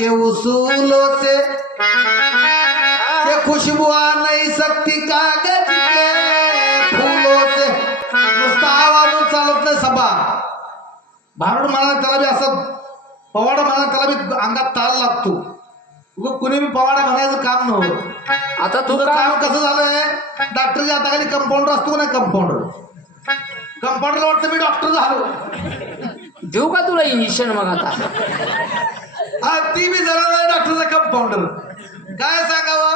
के उसूलों से ये खुशबुआ नहीं सकती कागज के फूलों से. नुसता आवाज चालत नाही सभा. भारुड मला त्याला बी असं पवाडा मला त्याला बी अंगात ताल लागतो. कुणी बी पवाडा म्हणायचं काम नव्हतं. आता तुझं काम कसं झालंय, डॉक्टरच्या हाताखाली कंपाऊंडर असतो ना, कंपाऊंडरला वाटतं मी डॉक्टर झालो. देऊ का तुला इंजेक्शन मग आता? हा ती बी जनावर डॉक्टरचा कंपाऊंडर. काय सांगावं,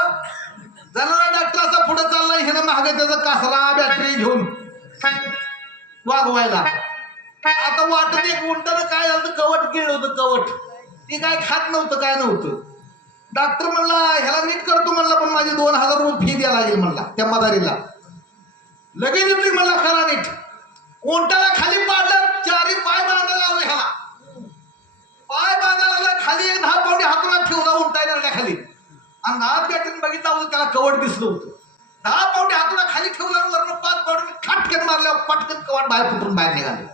जनावर डॉक्टर असा पुढे चाललाय हे ना महाग त्याचा कासरा बॅटरी घेऊन वागवायला. आता वाटत एक उंटानं काय झालं, कवट गिळ होतं कवट. ती काय खात नव्हतं काय नव्हतं. डॉक्टर म्हणला ह्याला नीट करतो म्हणला, पण माझी 2000 रुपये फी द्यायला लागेल म्हणला त्या मदारीला. लगेच येतोय म्हणला खरा नीट. उंटाला खाली पाडलं, चारी पाय बांधायला लावले ह्याला. पाय बांधायला लागला खाली, एक 10 पावणे हातून ठेवला उंटायला खाली. आणि नाद बॅटरीने बघितलं होतं त्याला कवट दिसलं होतं. 10 पावणे हातून खाली ठेवला, वरनं 5 पावणे खाटकन मारल्यावर पटकन कवट बाहेर फुटून बाहेर निघाले.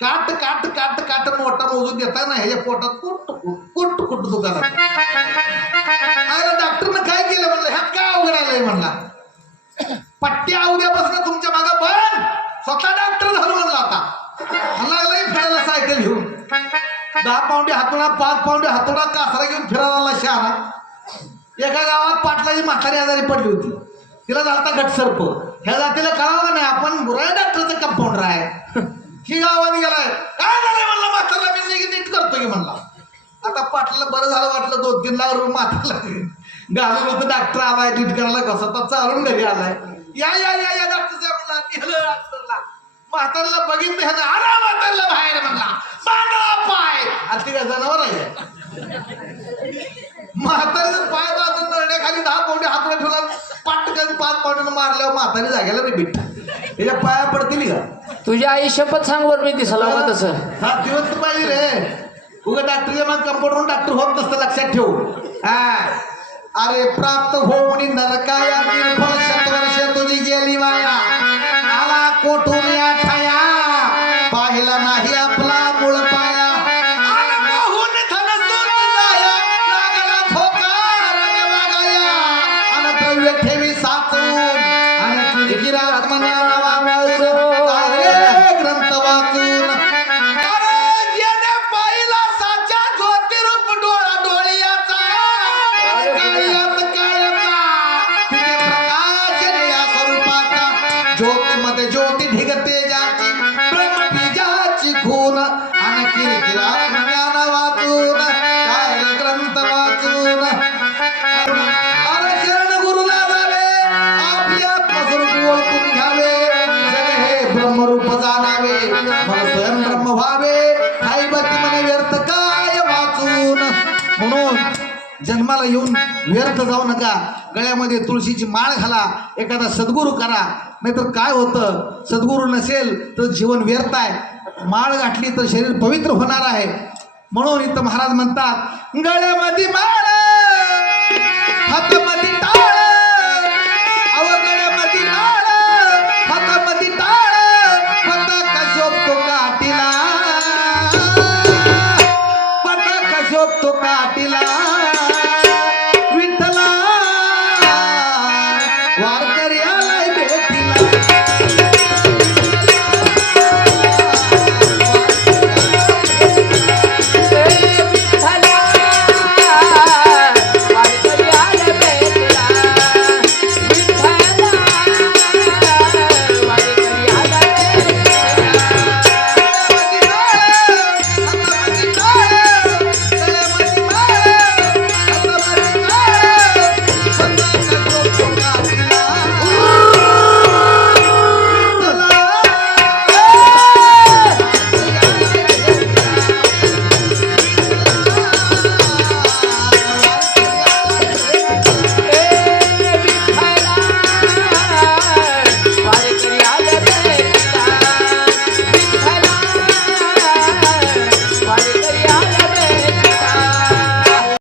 काट काट काट काट मोठा मोजून देता ना ह्याच्या पोटात कुट कुट दुकानात. अरे डॉक्टरनं काय केलं म्हणलं, ह्यात काय अवघड आलंय म्हणला. पट्ट्या उद्यापासून तुमच्या मागं बंद. स्वतः डॉक्टर झालो म्हणला आता. लागलाय फिरायला सायकल घेऊन. 10 पावणे हातोडा 5 पावणे हातोडा कासरा घेऊन फिरायला शहरात. एका गावात पाटलाची म्हातारी आजारी पडली होती. तिला झालता गटसर्प. ह्या जातीला कळावं नाही आपण बुराय डॉक्टरचं कंपाऊंडर आहे. ही गावात गेलाय, काय झालंय म्हणला म्हातारला, मी नीट करतो की म्हणला. आता पाटलाला बरं झालं वाटलं, 2-3 लाख रुपये म्हातारला घालून होतं. डॉक्टर आलाय नीट करायला, कसं तर चालून घरी आलाय. या या या या डॉक्टर म्हणला, नेलं डॉक्टरला. म्हातारला बघितलं ह्यानं, आला म्हातारला बाहेर म्हणला, बांधा पाय. आणि ती काय जनावर आहे. म्हातारीचं पाय बांधून नळण्याखाली 10 पावणे हातला ठेवला, पटकन 5 पावणे मारल्यावर म्हातारी जाग्याला रे बिट्टा. त्याच्या पाया पडतील का? तुझ्या आई शपथ सांग वर मी दिसला का तसं. 7 दिवस तू पाहिजे रे. उगा डॉक्टरच्या मग कंपाऊंडर डॉक्टर होत नसतं, लक्षात ठेव. अरे प्राप्त होऊन नरकाया निर्फळ शतवर्ष तुझी गेली वाया. आला कोठून या ठाया, पाहिला नाही आपला मूळ पाया. आला मोहून धनसूत जाया, लागला झोकार वागाया. अन द्रव्य ठेवी साचून, आणि तुझी गिरात मन्या नवा मिळून, अरे ग्रंथ वाचून. अरे ज्याने पाहिला साचा ज्योतिरूप डोळा डोळियाचा, काळ्यात काळ्याचा तिथे प्रकाश या स्वरूपाचा. ज्योतीमध्ये ज्योती ढिगते जाची, ब्रह्मबीजाची खून. आणि किरकिरात ज्ञान वाचून, काय ग्रंथ वाचून. अरे शरण गुरुला जावे, आपली आत्मस्वरूप ओळखून घ्यावे. जग हे ब्रह्मरूप जाणावे, मग स्वयं ब्रह्म व्हावे. हायबती म्हणे व्यर्थ काय वाचून. म्हणून जन्माला येऊन व्यर्थ जाऊ नका. गळ्यामध्ये तुळशीची माळ घाला, एखादा सद्गुरू करा. नाहीतर काय होतं, सद्गुरू नसेल तर जीवन व्यर्थ आहे. माळ गाठली तर शरीर पवित्र होणार आहे. म्हणून इथं महाराज म्हणतात, गळ्यामध्ये माळ हातामध्ये